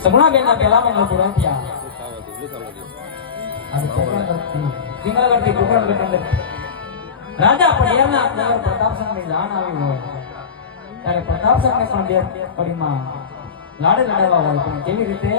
સગુણા બેન ના પેલા મંગળ પૂરા થયા રાજા પડિયાના અંદર પ્રતાપસિંહ ની જાણ આવી હોય ત્યારે પ્રતાપસિંહ ને પણ બે પડીમાં લાડે લડાવવા હોય પણ કેવી રીતે